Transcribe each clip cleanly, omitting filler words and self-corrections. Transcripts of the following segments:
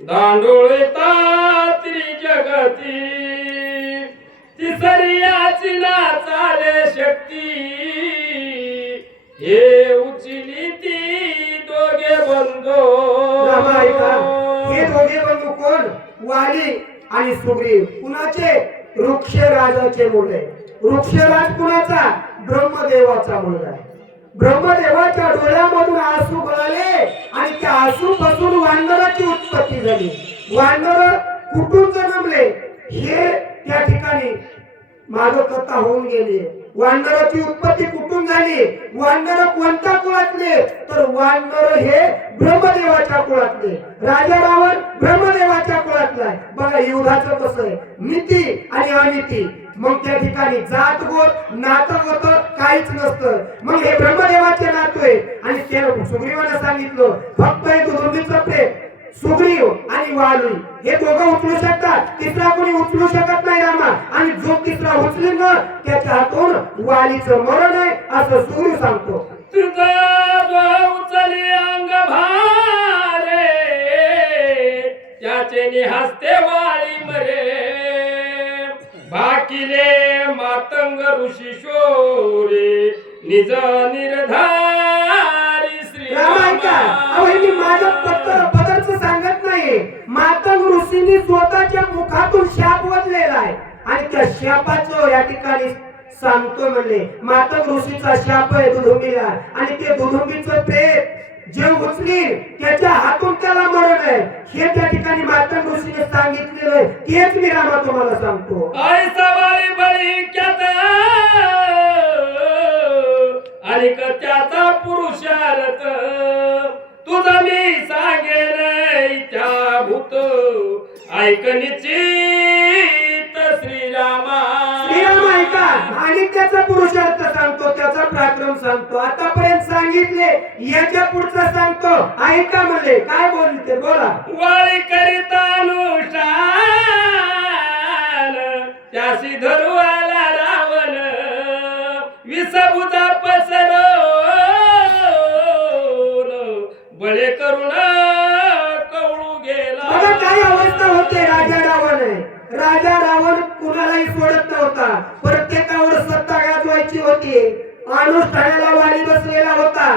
दांडोळता त्रिजगती तिसऱ्याची ना चाले शक्ती हे उचली ती दोघे बंधू रामायिका हे दोघे बंधू कोण? वाली आणि सुग्रीव. कुणाचे? वृक्षराजाचे मुले. वृक्षराज कुणाचा? ब्रह्मदेवाचा मुलगा आहे. ब्रह्मदेवाच्या डोळ्यामधून आसू गळाले आणि त्या आसू पासून वानराची उत्पत्ती झाली. वानर कुठून जन्मले हे त्या ठिकाणी मागं कथा होऊन गेली. वानराची उत्पत्ती कुठून झाली? वानर कोणत्या कुळातले? तर वानर हे ब्रह्मदेवाच्या कुळातले. राजा रावण ब्रह्मदेवाच्या कुळातला आहे. बघा युद्धाचं कसं आहे, नीती आणि अनिती. मग त्या ठिकाणी जात गोत नातं होतं काहीच नसतं. मग हे ब्रह्मदेवाचे नातू आहे. आणि ते सुग्रीवाने सांगितलं फक्त एक दोघीचं प्रेम. सुग्रीव आणि वाली हे दोघं उचलू शकतात, तिसरा कोणी उचलू शकत नाही रामा. आणि जो तिसरा उचलेल ना त्याच्या हातून वालीचं मरण आहे असं सुग्रीव सांगतो. तुझा उचली अंग भारे त्याचे निहास्ते वाळी मरे बाकीले मातंग ऋषी शोरे निज निर्धारी श्री रामायिका अहो माझं पदरचं सांगत नाही. मातंग ऋषींनी स्वतःच्या मुखातून शाप वदलेला आहे आणि त्या शापाचं या ठिकाणी सांगतो म्हणले. मातंग ऋषीचा शाप आहे दुधुंबीला आणि ते दुधुंबीचं पेट जे उचलील त्याच्या हातून त्याला मरण आहे हे त्या ठिकाणी मातंग ऋषीने सांगितलेलं आहे. तेच मी रामा तुम्हाला सांगतो. आई सवारी बळी क्यात आणि त्याचा पुरुषार्थ तुझा मी सांगेन त्या भूत ऐक निश्चित श्रीरामा. श्रीराम ऐका आणि त्याचा पुरुषार्थ सांगतो, त्याचा पराक्रम सांगतो. आतापर्यंत सांगितले, याच्या पुढचा सांगतो. ऐका म्हणले काय बोलते बोला. वाळी करिता अनुष्ठान त्यासी धरू आला रावण विषभुजा पसरवून बळे करून कवळू गेला. बघा काय अवस्था होते. राजा रावण आहे. राजा रावण कुणालाही सोडत नव्हता. प्रत्येकावर सत्ता गाजवायची होती. अनुष्ठानाला वाली बसलेला होता,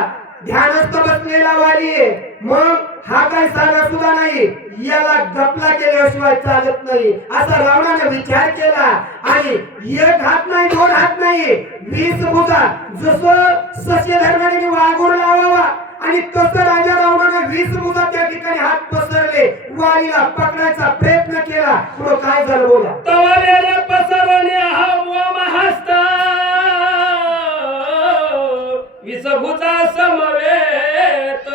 ध्यानस्थ बसलेला वाली आहे. मग हा काय साधा सुद्धा नाही, याला गपला केल्याशिवाय चालत नाही असा रावणाने विचार केला. आणि एक हात नाही दोन हात नाही 20 भुजा. जसं सस्य धर्माने वाघोर लावावा आणि तसं राजा रावणाने 20 भुजा त्या ठिकाणी हात पसरले. वालीला पकडायचा प्रयत्न केला. पुढे काय झालं बोला. तवाल्याने पसरवणे हा महास्त विषभुजा समवेत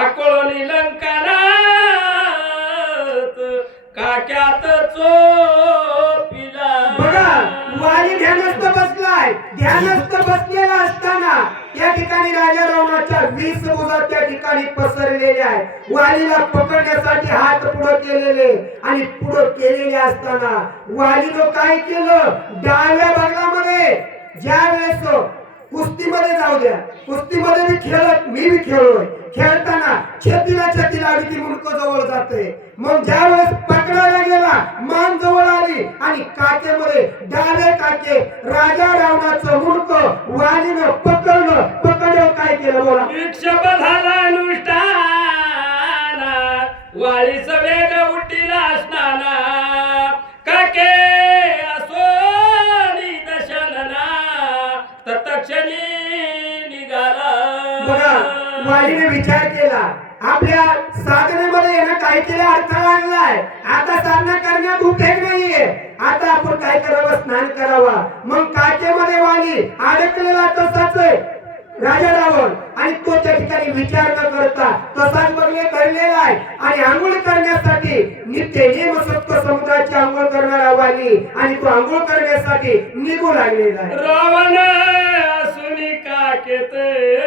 आकोळणी लंकानात काक्यात चोपिला. बघा वाली ध्यानस्थ बसलाय. ध्यानस्थ बसलेला असताना या ठिकाणी राजा रावणाच्या 20 भुजा त्या ठिकाणी पसरलेल्या आहेत. वालीला पकडण्यासाठी हात पुढे केलेले आणि पुढे केलेले असताना वालीनं काय केलं, डाव्या भागामध्ये ज्या वेळेस कुस्तीमध्ये जाऊ द्या, कुस्तीमध्ये मी खेळत मी बी खेळलोय. खेळताना छेतीला लागली की मुंडक जवळ जाते. मग ज्या वेळेस पकडायला गेला मान जवळ आली आणि काकेमध्ये डावे काके राजा रावणाचं मुंडक वालीनं पकडलं. पकडलं काय केलं बोला. विक्षेप झाला अनुष्ठान वाळीच वेग उठीला असताना काके असोनी दशनना तत्क्षणी निघाला. बघा वालीने विचार केला, आपल्या साधनेमध्ये यानं काय केलं, अडथळा आणलाय. आता साधना करण्यात उपयोग नाहीये. आता आपण काय करावं, स्नान करावा. मग काचेमध्ये वाली अडकलेला तसाच आहे राजा रावण आणि तो त्या ठिकाणी विचार न करता तसाच बघले करलेला आहे. आणि आंघोळ करण्यासाठी नित्य नियमसप्त समुद्राची आंघोळ करणारा वाली आणि तो आंघोळ करण्यासाठी निघू लागलेला आहे. रावण असुनी काकेतळी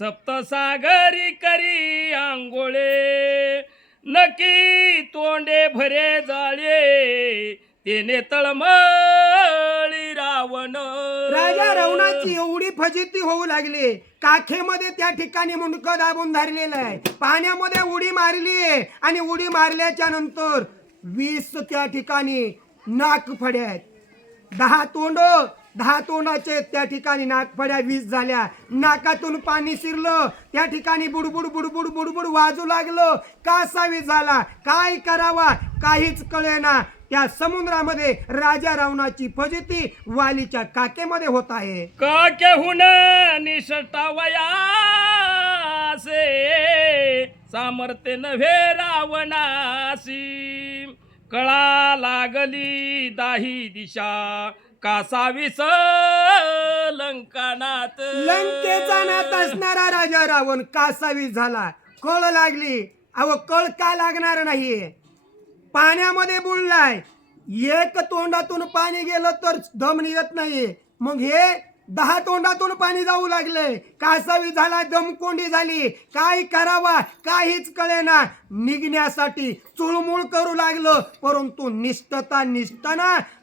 सप्तसागरी करी आंघोळे नकी तोंडे भरे जाळे तेने तळमळी रावण. रावण राजा रावणाची एवढी फजिती होऊ लागली, काखेमध्ये त्या ठिकाणी मुंडकं दाबून धरलेलं आहे, पाण्यामध्ये उडी मारली आणि उडी मारल्याच्या नंतर 20 त्या ठिकाणी नागफड्या आहेत, 10 तोंडाचे त्या ठिकाणी नागफड्या 20 झाल्या, नाकातून पाणी शिरलं, त्या ठिकाणी बुडबुड बुडबुड बुडबुड वाजू लागलं, कासावी झाला, काय करावा काहीच कळेना. त्या समुद्रामध्ये राजा रावणाची फजिती वालीच्या काकेमध्ये होत आहे. काकेहून निष्ठावयासे सामर्थ्य नव्हे रावणासी, कळा लागली दाही दिशा कासावीस लंकानाथ. लंकेचा नाथ असणारा राजा रावण कासावी झाला, कळ लागली. अहो कळ का लागणार नाहीये, पाण्यामध्ये बुडलाय, एक तोंडातून पाणी गेलं तर दम निघत नाही, मग हे 10 तोंडातून पाणी जाऊ लागले, कासावी झाला, दमकोंडी झाली, काय करावा काहीच कळेना, निघण्यासाठी चुळमुळ करू लागलं, परंतु निष्ठता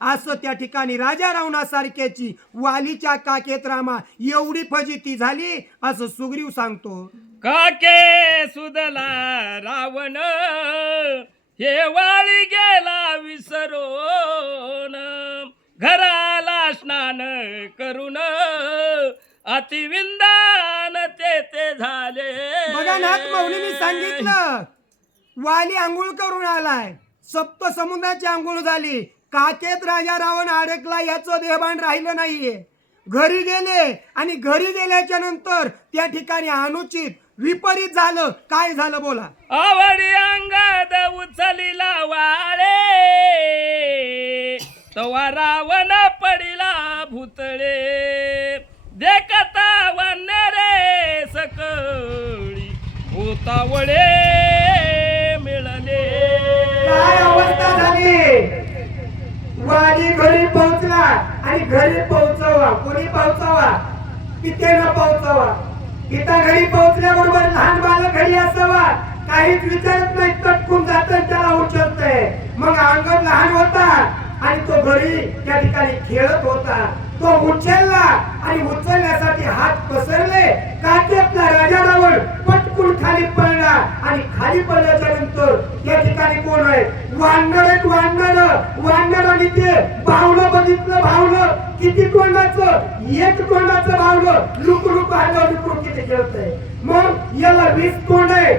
असं त्या ठिकाणी राजा रावणासारख्याची वालीच्या काकेत रामा एवढी फजिती झाली असं सुग्रीव सांगतो. काके सुदला रावण हे वाळी गेला विसरून, घराला स्नान करून अतिविंदान ते झाले. बघा नाथ मौलीने सांगितलं, वाली आंघोळ करून आलाय, सप्त समुद्राची आंघोळ झाली, काकेत राजा रावण अडकला, याचं देहभान राहिलं नाहीये. घरी गेले आणि घरी गेल्याच्या नंतर त्या ठिकाणी अनुचित विपरीत झालं. काय झालं बोला. आवडी अंगात उचलिला वाळे, तवा रावण पडिला भूतळे, देखता वानरे सकळी भूतावळे मिळाले. काय अवस्था झाली, वाली घरी पोहोचला आणि घरी पोहोचावा, कोणी पोहोचावा, पितेनं पोहोचावा. पिता घरी पोहोचल्याबरोबर लहान बालक घरी असावा, काहीच विचारत नाही, तटकून जात त्याला उचलतंय. मग अंगण लहान होता आणि तो घरी त्या ठिकाणी खेळत होता, तो उचलला आणि उचलण्यासाठी हात पसरले, काकेतला राजा रावण पटकून खाली पडला आणि खाली पडल्याच्या नंतर त्या ठिकाणी कोण आहे, वानर वानरांनी ते बावलं बघितलं, बावलं किती तोंडाचं, एक तोंडाचं बावलं, लुक आलं, लुकरू किती खेळतंय. मग याला 20 तोंड आहे,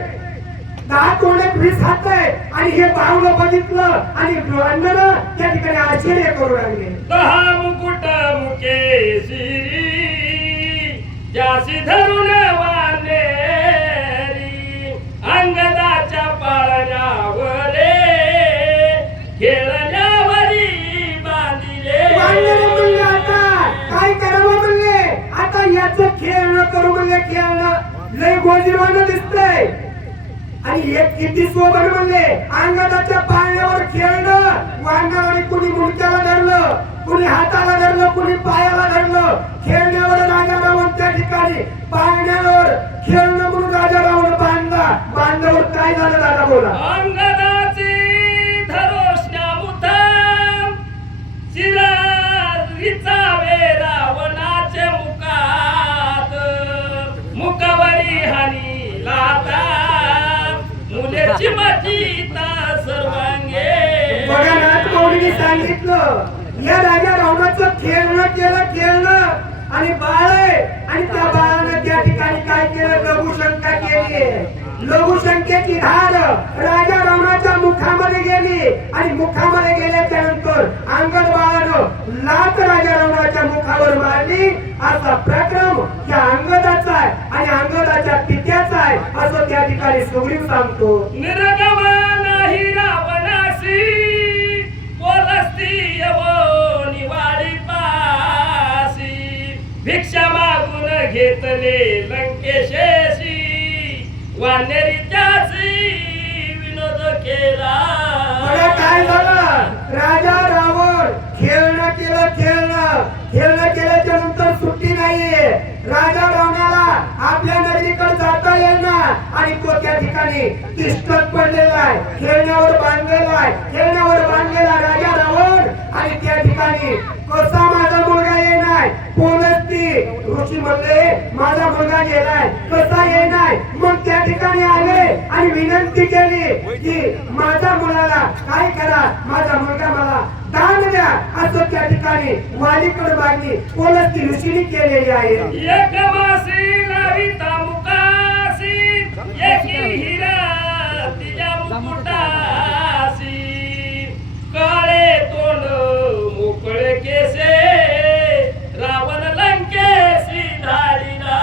10 तोंडात 20 हात आहे आणि हे बावलं बघितलं आणि वानर त्या ठिकाणी आश्चर्य करू लागले. 10 मुकुट मुके शिरी जासी धरून वानेरी, अंगदाच्या पाळण्यावरे खेळण्यावरी बांधिले. वानर म्हणले आता काय करावं, म्हणले आता याचं खेळणं करू, म्हणले खेळणं लय गोजीवानं दिसतंय. आणि एक किती सोबत म्हणले, अंगदाच्या पाळण्यावर खेळणं. वानराने कुणी मुंडक्याला धरलं, कुणी हाताला धरलं, कुणी पायाला धरलं, खेळण्यावर राजा रावण त्या ठिकाणी पाळण्यावर खेळणं म्हणून राजा रावण बांधल्यावर काय झालं दादा बोला. अंगदाची धरोष्ण्या मुथम शिरारीचा वे रावणाचे मुखात, मुखावरी हानी लाता मुलेची मातीता सर्वांगे. बघा नाथ मौलीने सांगितलं, या राजा रावणाचं खेळणं आणि बाळ आहे आणि त्या बाळानं त्या ठिकाणी काय केलं, लघुशंका केली. लघुशंकेची धार राजा रावणाच्या मुखामध्ये गेली आणि मुखामध्ये गेल्याच्या नंतर अंगद बाळानं लात राजा रावणाच्या मुखावर मारली. असा प्रक्रम या अंगदाचा आहे आणि अंगदाच्या पित्याचा आहे असं त्या ठिकाणी सुग्रीव सांगतो. निर्गमा नाही रावणासी पोरस्ती येवो निवाडी पासी, भिक्षा मागून घेतले लंकेशेशी, वानेरीच्यासी विनोद केला. काय झालं, राजा रावण खेळणं केल्याच्या नंतर सुट्टी नाहीये. राजा रावणाला आपल्या नगरीकडे जाता येणार आणि तो त्या ठिकाणी तिष्ठत पडलेला आहे, खेळण्यावर बांधलेला राजा रावण. आणि त्या ठिकाणी कसा माझा मुलगा कसा येणार पोलस्ती ऋषी म्हणले माझा मुलगा गेलाय कसा येणार मग त्या ठिकाणी आले आणि विनंती केली की माझ्या मुलाला काय करा माझा मुलगा मला दान द्या असं त्या ठिकाणी वालीकडे मागणी पोलस्ती ऋषीने केलेली आहे एक मासी लाविता मुकासी एकी हिरा तिच्या मुकुटासी काळे तोंड मोकळे केसे रावण लंकेसी धाडिला